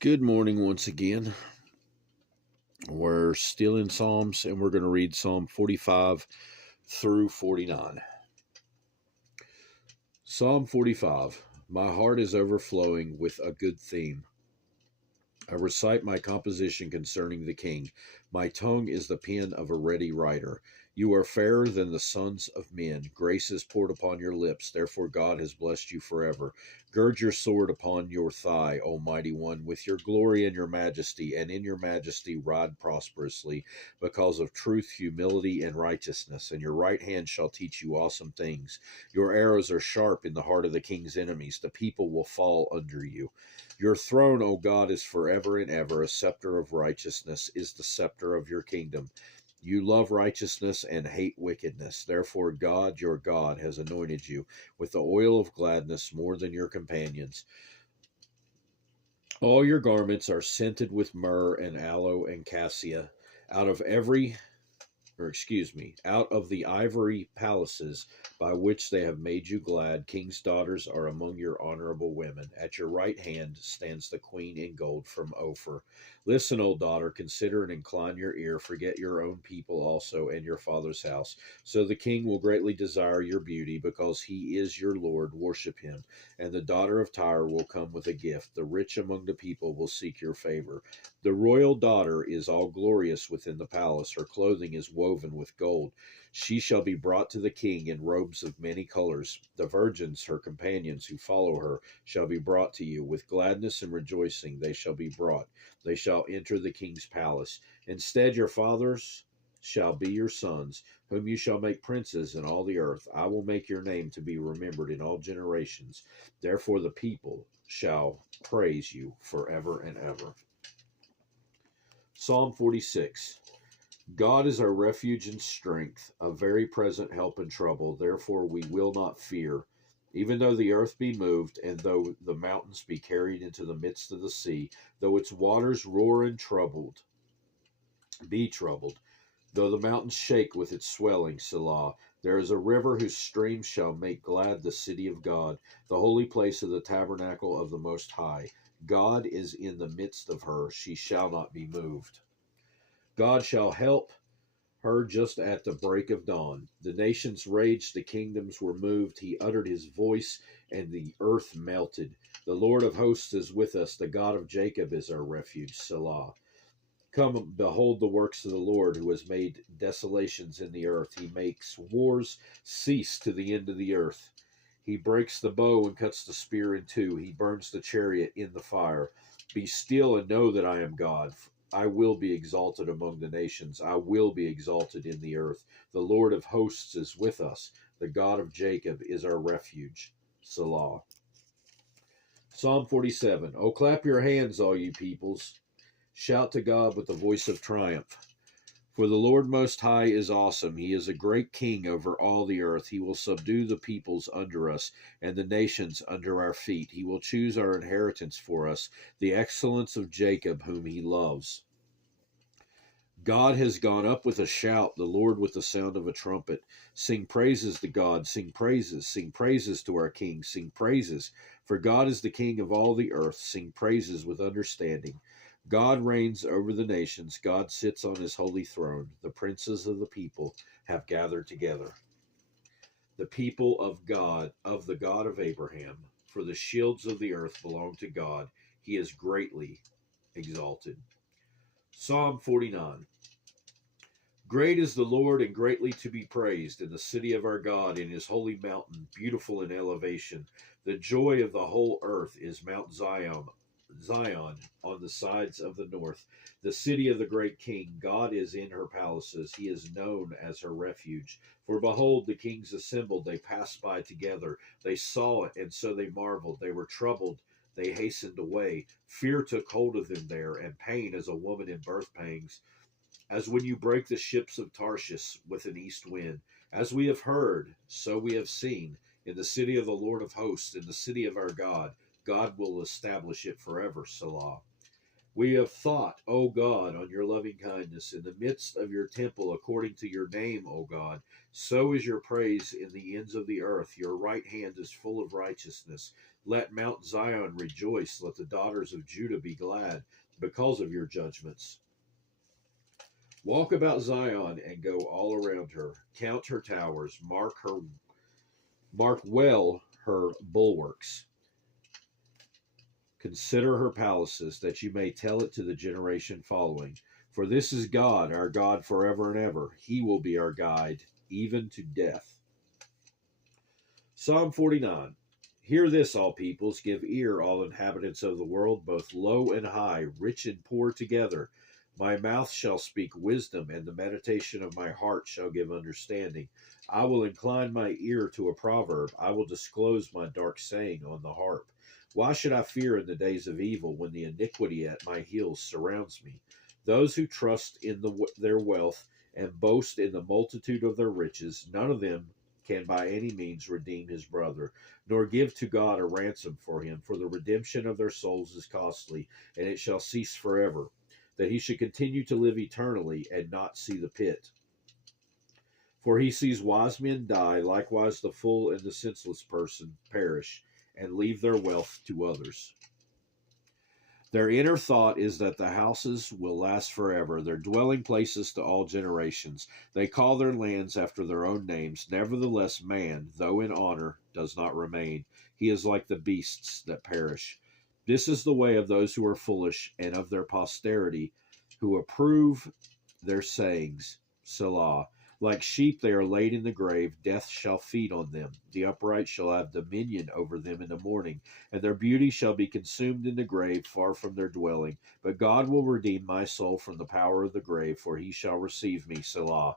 Good morning once again. We're still in Psalms and we're going to read Psalm 45 through 49. Psalm 45. My heart is overflowing with a good theme. I recite my composition concerning the king. My tongue is the pen of a ready writer. You are fairer than the sons of men. Grace is poured upon your lips. Therefore God has blessed you forever. Gird your sword upon your thigh, O mighty one, with your glory and your majesty, and in your majesty ride prosperously, because of truth, humility, and righteousness. And your right hand shall teach you awesome things. Your arrows are sharp in the heart of the king's enemies. The people will fall under you. Your throne, O God, is forever and ever. A scepter of righteousness is the scepter of your kingdom. You love righteousness and hate wickedness. Therefore, God, your God, has anointed you with the oil of gladness more than your companions. All your garments are scented with myrrh and aloe and cassia. Out of the ivory palaces by which they have made you glad, king's daughters are among your honorable women. At your right hand stands the queen in gold from Ophir. Listen, O daughter, consider and incline your ear. Forget your own people also and your father's house. So the king will greatly desire your beauty, because he is your Lord. Worship him. And the daughter of Tyre will come with a gift. The rich among the people will seek your favor. The royal daughter is all glorious within the palace. Her clothing is woven with gold. She shall be brought to the king in robes of many colors. The virgins, her companions who follow her, shall be brought to you. With gladness and rejoicing they shall be brought. They shall enter the king's palace. Instead, your fathers shall be your sons, whom you shall make princes in all the earth. I will make your name to be remembered in all generations. Therefore the people shall praise you forever and ever. Psalm 46. God is our refuge and strength, a very present help in trouble. Therefore we will not fear. Even though the earth be moved, and though the mountains be carried into the midst of the sea, though its waters roar and be troubled, though the mountains shake with its swelling, Selah. There is a river whose streams shall make glad the city of God, the holy place of the tabernacle of the Most High. God is in the midst of her. She shall not be moved. God shall help her just at the break of dawn. The nations raged, the kingdoms were moved. He uttered his voice, and the earth melted. The Lord of hosts is with us. The God of Jacob is our refuge. Selah. Come, behold the works of the Lord, who has made desolations in the earth. He makes wars cease to the end of the earth. He breaks the bow and cuts the spear in two. He burns the chariot in the fire. Be still and know that I am God. I will be exalted among the nations. I will be exalted in the earth. The Lord of hosts is with us. The God of Jacob is our refuge. Selah. Psalm 47. Oh, clap your hands, all you peoples. Shout to God with the voice of triumph. For the Lord Most High is awesome. He is a great king over all the earth. He will subdue the peoples under us and the nations under our feet. He will choose our inheritance for us, the excellence of Jacob, whom he loves. God has gone up with a shout, the Lord with the sound of a trumpet. Sing praises to God, sing praises to our King, sing praises. For God is the King of all the earth. Sing praises with understanding. God reigns over the nations. God sits on his holy throne. The princes of the people have gathered together. The people of God, of the God of Abraham, for the shields of the earth belong to God. He is greatly exalted. Psalm 49. Great is the Lord and greatly to be praised in the city of our God, in his holy mountain, beautiful in elevation. The joy of the whole earth is Mount Zion on the sides of the north, the city of the great king. God is in her palaces. He is known as her refuge. For behold, the kings assembled. They passed by together. They saw it, and so they marveled. They were troubled. They hastened away. Fear took hold of them there, and pain as a woman in birth pangs. As when you break the ships of Tarshish with an east wind. As we have heard, so we have seen, in the city of the Lord of hosts, in the city of our God. God will establish it forever. Selah. We have thought, O God, on your loving kindness in the midst of your temple, according to your name, O God. So is your praise in the ends of the earth. Your right hand is full of righteousness. Let Mount Zion rejoice. Let the daughters of Judah be glad because of your judgments. Walk about Zion and go all around her. Count her towers. Mark well her bulwarks. Consider her palaces, that you may tell it to the generation following. For this is God, our God forever and ever. He will be our guide, even to death. Psalm 49. Hear this, all peoples. Give ear, all inhabitants of the world, both low and high, rich and poor together. My mouth shall speak wisdom, and the meditation of my heart shall give understanding. I will incline my ear to a proverb. I will disclose my dark saying on the harp. Why should I fear in the days of evil, when the iniquity at my heels surrounds me? Those who trust in their wealth and boast in the multitude of their riches, none of them can by any means redeem his brother, nor give to God a ransom for him. For the redemption of their souls is costly, and it shall cease forever, that he should continue to live eternally and not see the pit. For he sees wise men die, likewise the fool and the senseless person perish, and leave their wealth to others. Their inner thought is that the houses will last forever, their dwelling places to all generations. They call their lands after their own names. Nevertheless, man, though in honor, does not remain. He is like the beasts that perish. This is the way of those who are foolish, and of their posterity, who approve their sayings. Selah. Like sheep they are laid in the grave. Death shall feed on them. The upright shall have dominion over them in the morning, and their beauty shall be consumed in the grave, far from their dwelling. But God will redeem my soul from the power of the grave, for he shall receive me. Selah.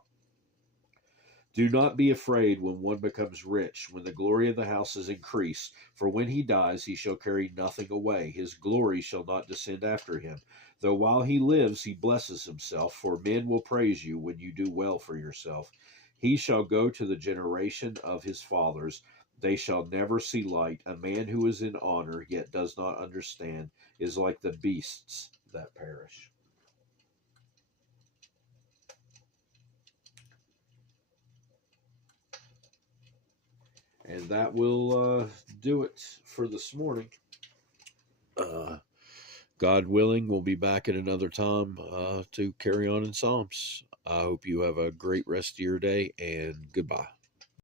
Do not be afraid when one becomes rich, when the glory of the house is increased. For when he dies, he shall carry nothing away. His glory shall not descend after him. Though while he lives, he blesses himself, for men will praise you when you do well for yourself. He shall go to the generation of his fathers. They shall never see light. A man who is in honor, yet does not understand, is like the beasts that perish. And that will do it for this morning. God willing, we'll be back at another time to carry on in Psalms. I hope you have a great rest of your day, and goodbye.